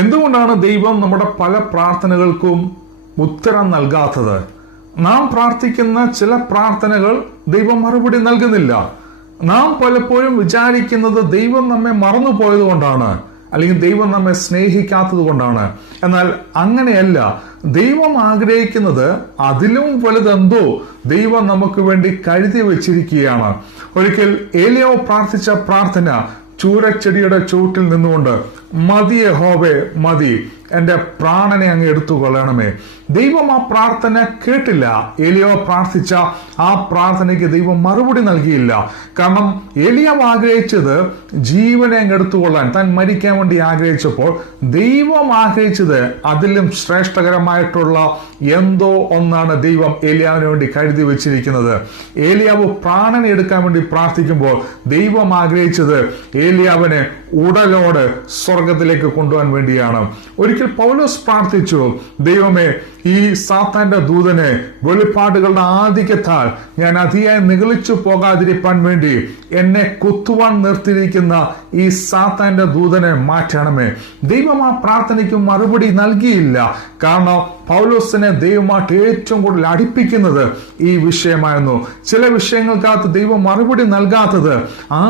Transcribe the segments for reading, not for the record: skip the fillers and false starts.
എന്തുകൊണ്ടാണ് ദൈവം നമ്മുടെ പല പ്രാർത്ഥനകൾക്കും ഉത്തരം നൽകാത്തത്? നാം പ്രാർത്ഥിക്കുന്ന ചില പ്രാർത്ഥനകൾ ദൈവം മറുപടി നൽകുന്നില്ല. നാം പലപ്പോഴും വിചാരിക്കുന്നത് ദൈവം നമ്മെ മറന്നുപോയത് കൊണ്ടാണ്, അല്ലെങ്കിൽ ദൈവം നമ്മെ സ്നേഹിക്കാത്തത് കൊണ്ടാണ്. എന്നാൽ അങ്ങനെയല്ല. ദൈവം ആഗ്രഹിക്കുന്നത് അതിലും വലുതെന്തോ ദൈവം നമുക്ക് വേണ്ടി കരുതി വെച്ചിരിക്കുകയാണ്. ഒരിക്കൽ ഏലിയാവ് പ്രാർത്ഥിച്ച പ്രാർത്ഥന ചൂരച്ചെടിയുടെ ചുവട്ടിൽ നിന്നുകൊണ്ട്, മതി യഹോവേ മതി, എന്റെ പ്രാണനെ അങ്ങ് എടുത്തുകൊള്ളണമേ. ദൈവം ആ പ്രാർത്ഥന കേട്ടില്ല. ഏലിയാവ് പ്രാർത്ഥിച്ച ആ പ്രാർത്ഥനയ്ക്ക് ദൈവം മറുപടി നൽകിയില്ല. കാരണം ഏലിയാവ് ആഗ്രഹിച്ചത് ജീവനെ അങ്ങ് എടുത്തുകൊള്ളാൻ, താൻ മരിക്കാൻ വേണ്ടി ആഗ്രഹിച്ചപ്പോൾ ദൈവം ആഗ്രഹിച്ചത് അതിലും ശ്രേഷ്ഠകരമായിട്ടുള്ള എന്തോ ഒന്നാണ് ദൈവം ഏലിയാവിന് വേണ്ടി കരുതി വെച്ചിരിക്കുന്നത്. ഏലിയാവ് പ്രാണനെ എടുക്കാൻ വേണ്ടി പ്രാർത്ഥിക്കുമ്പോൾ ദൈവം ആഗ്രഹിച്ചത് ഏലിയാവിനെ ഉടലോട് സ്വർഗത്തിലേക്ക് കൊണ്ടുപോകാൻ വേണ്ടിയാണ്. ഒരിക്കൽ പൗലോസ് പ്രാർത്ഥിച്ചു, ദൈവമേ, ഈ സാത്താന്റെ ദൂതനെ വെളിപ്പാടുകളുടെ ആധിക്യത്താൽ ഞാൻ അതിയായി നിഗളിച്ചു പോകാതിരിക്കാൻ വേണ്ടി എന്നെ കുത്തുവാൻ നിർത്തിയിരിക്കുന്ന ഈ സാത്താന്റെ ദൂതനെ മാറ്റണമേ. ദൈവം ആ പ്രാർത്ഥനയ്ക്ക് മറുപടി നൽകിയില്ല. കാരണം പൗലോസിനെ ദൈവമായിട്ട് ഏറ്റവും കൂടുതൽ അടുപ്പിക്കുന്നത് ഈ വിഷയമായിരുന്നു. ചില വിഷയങ്ങൾക്കകത്ത് ദൈവം മറുപടി നൽകാത്തത് ആ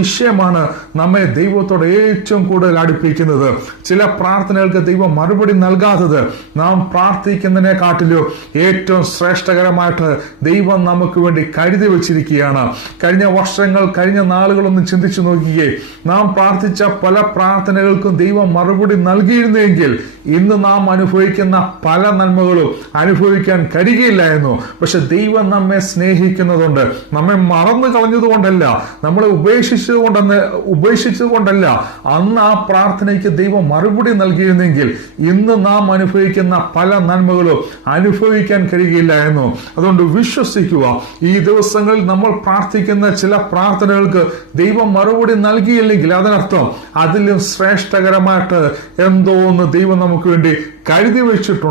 വിഷയമാണ് നമ്മെ ദൈവത്തോട് ഏറ്റവും കൂടുതൽ അടുപ്പിക്കുന്നത്. ചില പ്രാർത്ഥനകൾക്ക് ദൈവം മറുപടി നൽകാത്തത് നാം പ്രാർത്ഥിക്കുന്നതിനെക്കാട്ടിലും ഏറ്റവും ശ്രേഷ്ഠകരമായിട്ട് ദൈവം നമുക്ക് വേണ്ടി കരുതി വെച്ചിരിക്കുകയാണ്. കഴിഞ്ഞ വർഷങ്ങൾ, കഴിഞ്ഞ നാളുകളൊന്നും ചിന്തിച്ചു നോക്കിയേ. നാം പ്രാർത്ഥിച്ച പല പ്രാർത്ഥനകൾക്കും ദൈവം മറുപടി നൽകിയിരുന്നെങ്കിൽ ഇന്ന് നാം അനുഭവിക്കുന്ന പല നന്മകളും അനുഭവിക്കാൻ കഴിയുകയില്ലായിരുന്നു. പക്ഷെ ദൈവം നമ്മെ സ്നേഹിക്കുന്നതുകൊണ്ട്, നമ്മെ മറന്നു കളഞ്ഞതുകൊണ്ടല്ല, നമ്മളെ ഉപേക്ഷിച്ചതുകൊണ്ടല്ല, അന്ന് ആ പ്രാർത്ഥനയ്ക്ക് ദൈവം മറുപടി നൽകിയിരുന്നെങ്കിൽ ഇന്ന് നാം അനുഭവിക്കുന്ന പല നന്മകളും അനുഭവിക്കാൻ കഴിയുകയില്ലായിരുന്നു. അതുകൊണ്ട് വിശ്വസിക്കുക, ഈ ദിവസങ്ങളിൽ നമ്മൾ പ്രാർത്ഥിക്കുന്ന ചില പ്രാർത്ഥനകൾക്ക് ദൈവം മറുപടി നൽകിയില്ലെങ്കിൽ അതിനർത്ഥം അതിലും ശ്രേഷ്ഠകരമായിട്ട് എന്തോ ഒന്ന് ദൈവം നമുക്ക് വേണ്ടി കരുതി വെച്ചിട്ടുണ്ട്.